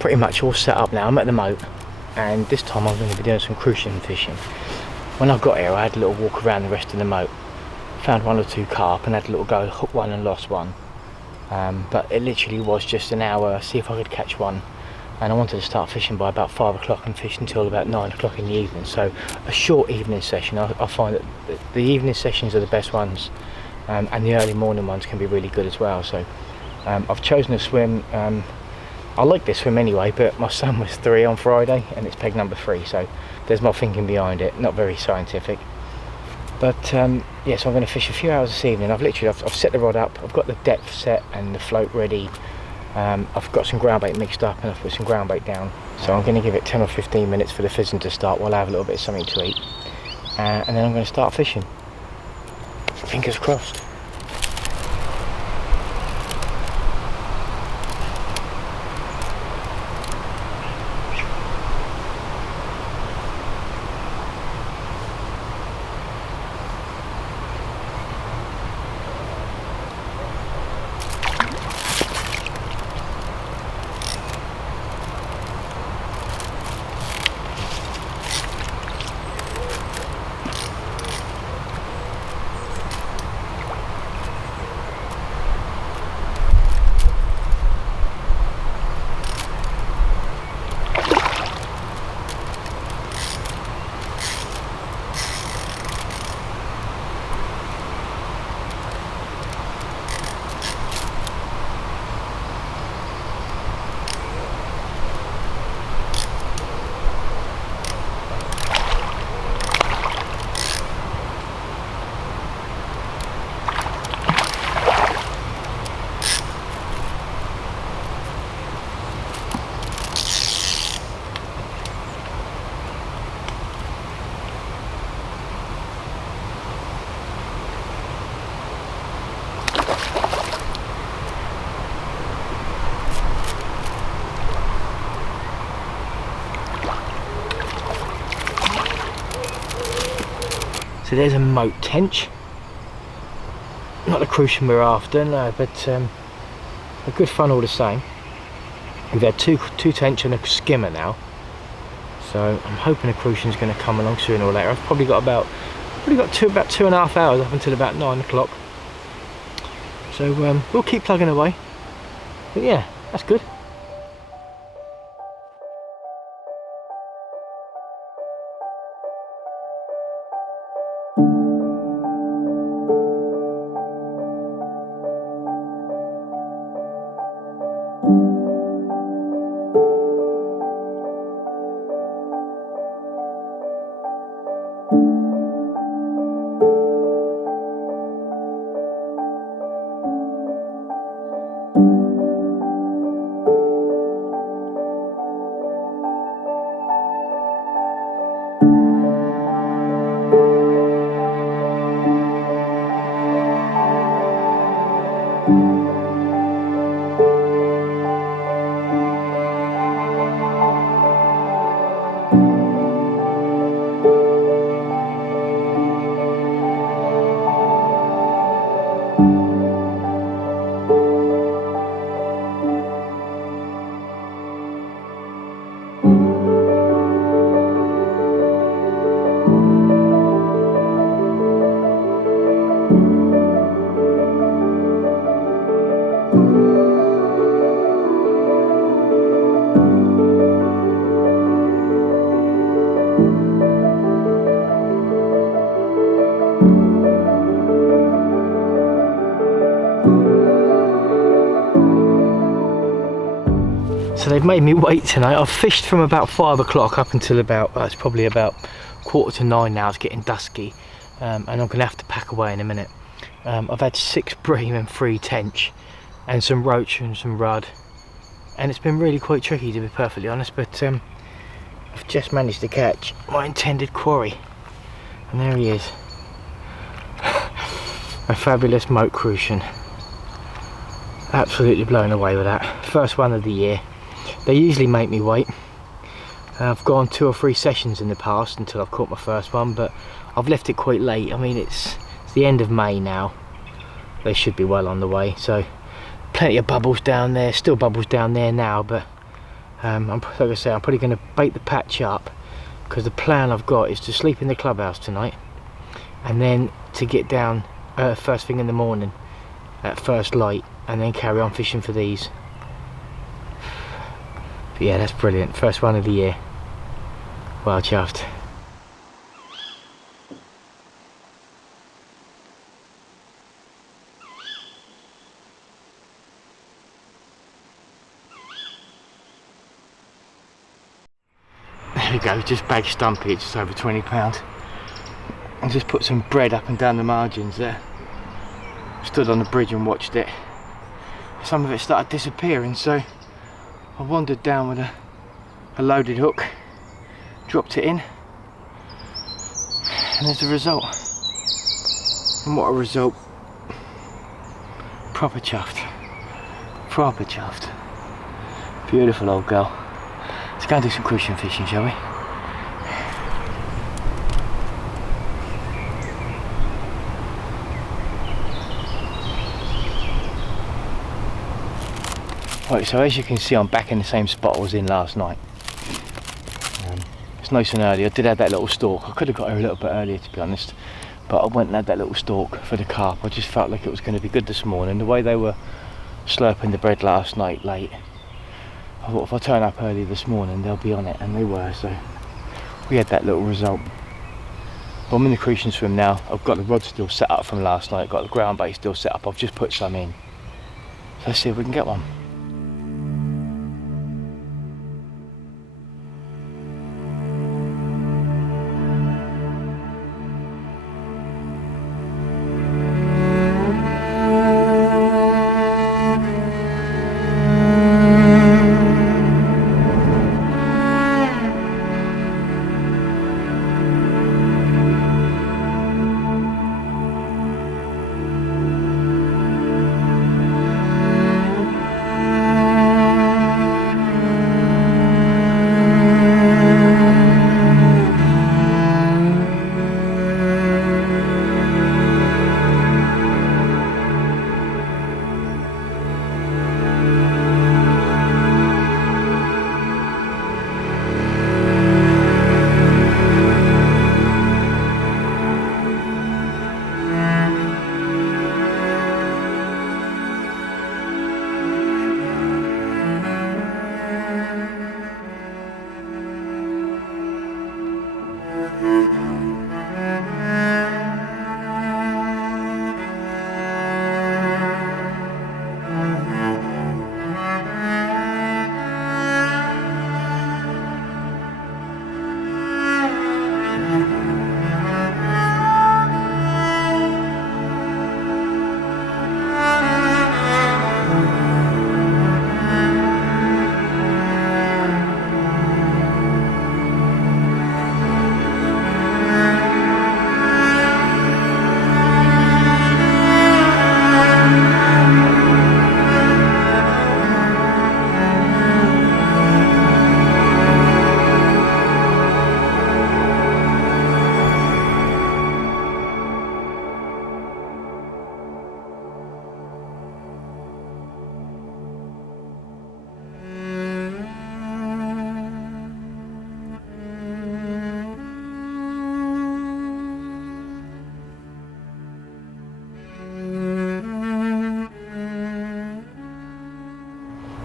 pretty much all set up now. I'm at the Moat, and this time I'm going to be doing some crucian fishing. When I got here, I had a little walk around the rest of the Moat, found 1 or 2 carp and had a little go, hooked one and lost one. But it literally was just an hour, see if I could catch one. And I wanted to start fishing by about 5 o'clock and fish until about 9 o'clock in the evening. So a short evening session. I find that the evening sessions are the best ones, and the early morning ones can be really good as well. So I've chosen to swim. I like this swim anyway, but my son was 3 on Friday and it's peg number 3, so there's my thinking behind it. Not very scientific, but yeah, so I'm going to fish a few hours this evening. I've set the rod up, I've got the depth set and the float ready. I've got some ground bait mixed up and I've put some ground bait down, so I'm going to give it 10 or 15 minutes for the fizzing to start while I have a little bit of something to eat, and then I'm going to start fishing. Fingers crossed. So there's a Moat tench, not the Crucian we're after, no, but a good fun all the same. We've had two tench and a skimmer now, so I'm hoping a Crucian's going to come along sooner or later. I've probably got about 2.5 hours up until about 9 o'clock, so we'll keep plugging away. But yeah, that's good. So they've made me wait tonight. I've fished from about 5 o'clock up until about, it's probably about 8:45 now. It's getting dusky, and I'm going to have to pack away in a minute. I've had 6 bream and 3 tench and some roach and some rudd, and it's been really quite tricky, to be perfectly honest, but I've just managed to catch my intended quarry, and there he is. A fabulous Moat Crucian. Absolutely blown away with that. First one of the year. They usually make me wait. I've gone 2 or 3 sessions in the past until I've caught my first one, but I've left it quite late. I mean, it's the end of May now. They should be well on the way, so plenty of bubbles down there, still bubbles down there now, but Like I say, I'm probably going to bait the patch up, because the plan I've got is to sleep in the clubhouse tonight, and then to get down first thing in the morning at first light, and then carry on fishing for these. But yeah, that's brilliant. First one of the year. Well chuffed. There we go, just bagged Stumpy, it's just over £20. I just put some bread up and down the margins there. Stood on the bridge and watched it. Some of it started disappearing, so I wandered down with a loaded hook, dropped it in, and there's the result. And what a result. Proper chuffed. Proper chuffed. Beautiful old girl. Let's go and do some crucian fishing, shall we? Right, so as you can see, I'm back in the same spot I was in last night. It's nice and early. I did have that little stalk. I could have got here a little bit earlier, to be honest, but I went and had that little stalk for the carp. I just felt like it was going to be good this morning. The way they were slurping the bread last night late, I thought if I turn up early this morning they'll be on it, and they were, so we had that little result. But I'm in the Crucian swim now. I've got the rod still set up from last night, got the ground bait still set up. I've just put some in. So let's see if we can get one.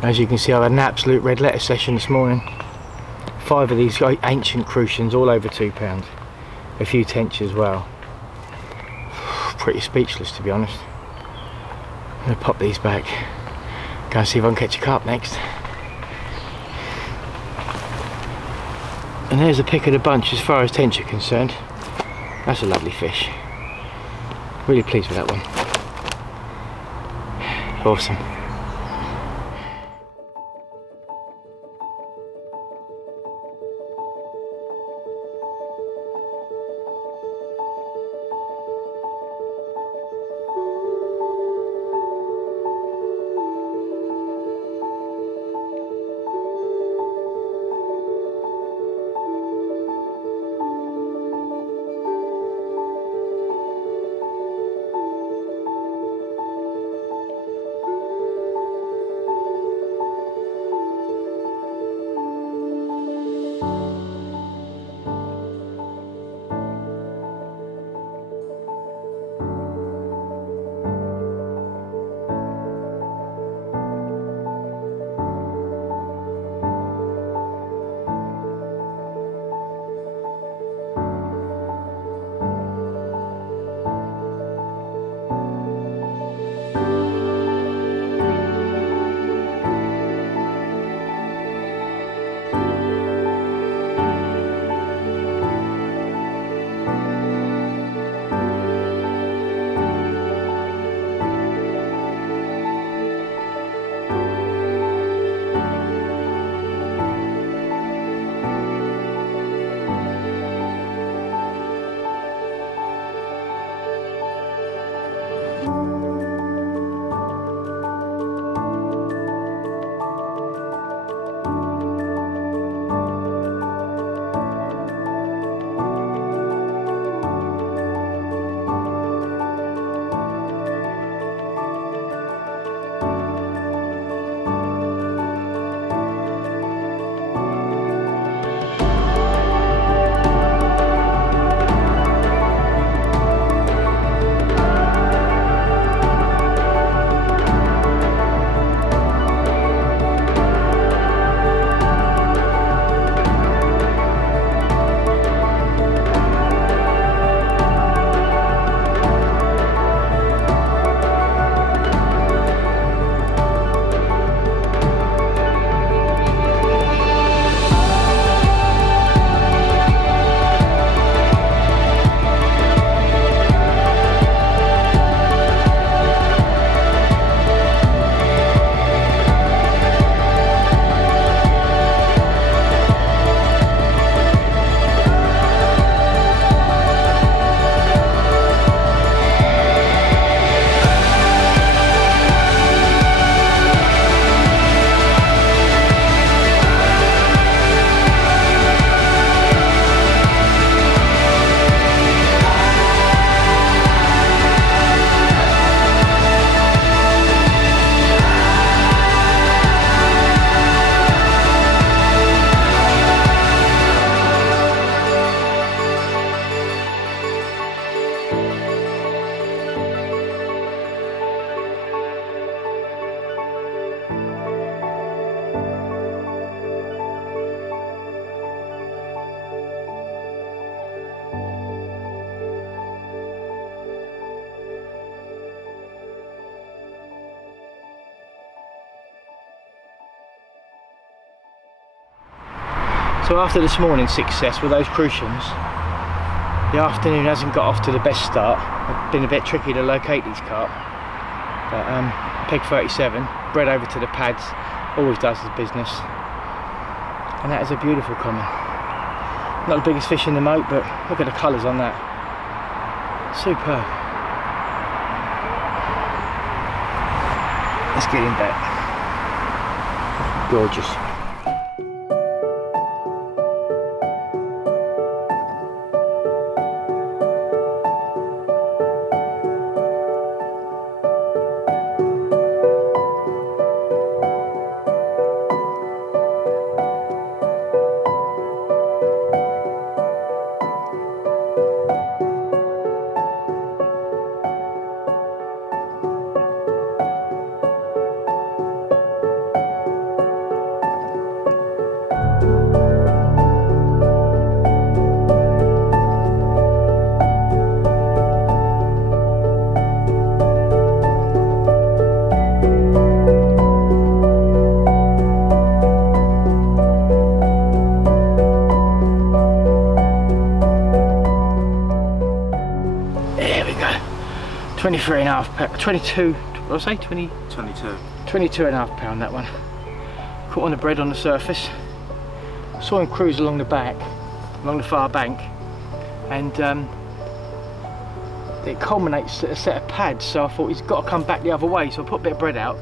As you can see, I've had an absolute red letter session this morning. 5 of these ancient Crucians, all over £2. A few tench as well. Pretty speechless, to be honest. I'm going to pop these back. Go and see if I can catch a carp next. And there's a pick of the bunch as far as tench are concerned. That's a lovely fish. Really pleased with that one. Awesome. So after this morning's success with those crucians, the afternoon hasn't got off to the best start. It's been a bit tricky to locate these carp. But peg 37, bred over to the pads, always does his business. And that is a beautiful common. Not the biggest fish in the moat, but look at the colours on that. Superb. Let's get him back. Gorgeous. There we go. 23 and a half, 22, what did I say? 22. 22 and a half pound, that one. Caught on the bread on the surface. Saw him cruise along the back, along the far bank, and it culminates at a set of pads, so I thought he's got to come back the other way, so I put a bit of bread out,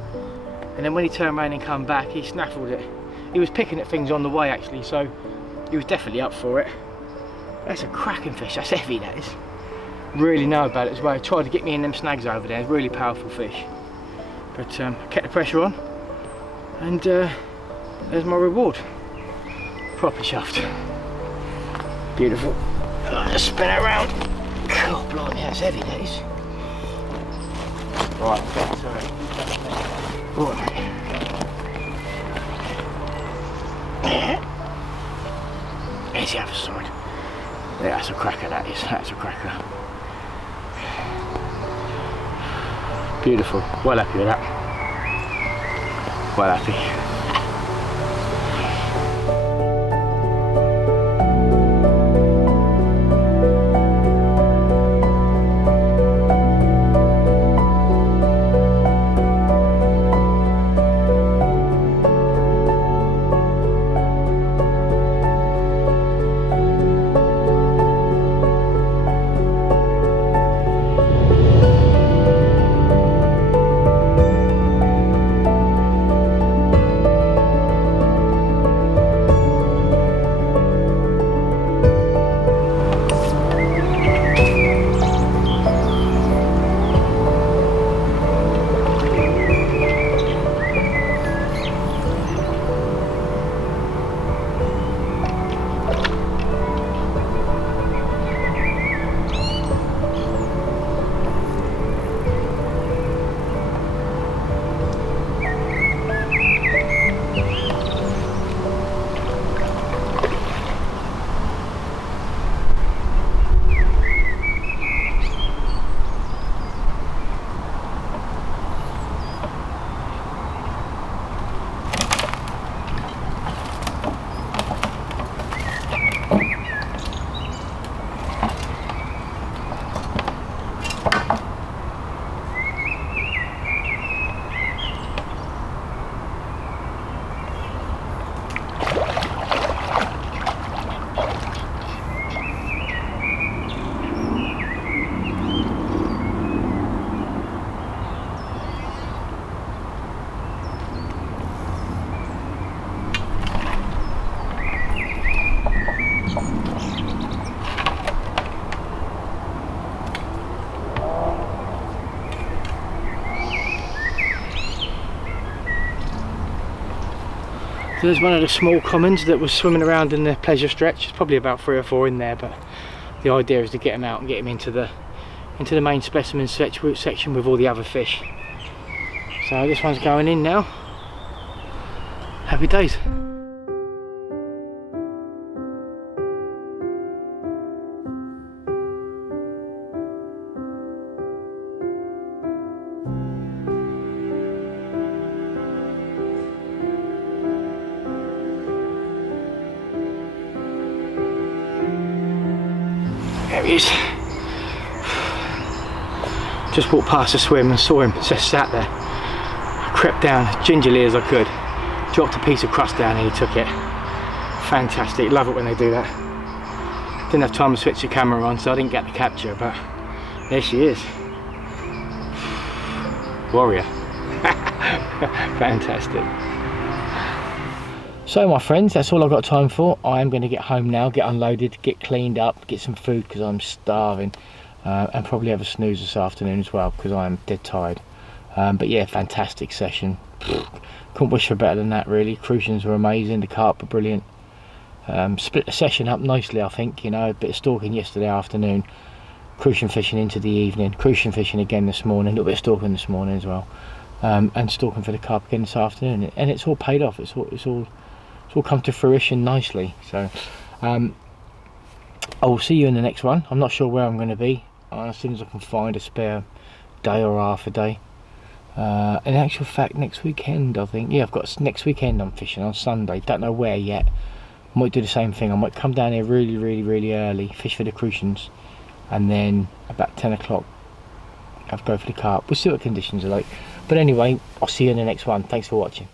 and then when he turned around and come back, he snaffled it. He was picking at things on the way actually, so he was definitely up for it. That's a cracking fish, that's heavy, that is. Really know about it as well. He tried to get me in them snags over there. Really powerful fish, but kept the pressure on, and there's my reward. Proper chuffed. Beautiful. Just spin it around. God blimey, that's heavy, that is. Right, sorry. Right. Here's the other side. Yeah, that's a cracker, that is. That's a cracker. Beautiful. Well happy with that. Well happy. There's one of the small commons that was swimming around in the pleasure stretch. There's probably about 3 or 4 in there, but the idea is to get them out and get them into the main specimen section with all the other fish. So this one's going in now. Happy days. There he is. Just walked past the swim and saw him just sat there. I crept down as gingerly as I could, dropped a piece of crust down and he took it. Fantastic, love it when they do that. Didn't have time to switch the camera on, so I didn't get the capture, but there she is. Warrior. Fantastic. So my friends, that's all I've got time for. I am going to get home now, get unloaded, get cleaned up, get some food because I'm starving, and probably have a snooze this afternoon as well because I am dead tired. But yeah, fantastic session. Couldn't wish for better than that really. Crucians were amazing, the carp were brilliant. Split the session up nicely, I think, you know, a bit of stalking yesterday afternoon, Crucian fishing into the evening, Crucian fishing again this morning, a little bit of stalking this morning as well, and stalking for the carp again this afternoon, and it's all paid off. It's all come to fruition nicely. So I will see you in the next one. I'm not sure where I'm going to be, as soon as I can find a spare day or half a day. In actual fact, next weekend, I think, yeah, I've got next weekend I'm fishing on Sunday, don't know where yet. I might do the same thing. I might come down here really early, fish for the crucians, and then about 10 o'clock I'll go for the carp. We'll see what conditions are like. But anyway, I'll see you in the next one. Thanks for watching.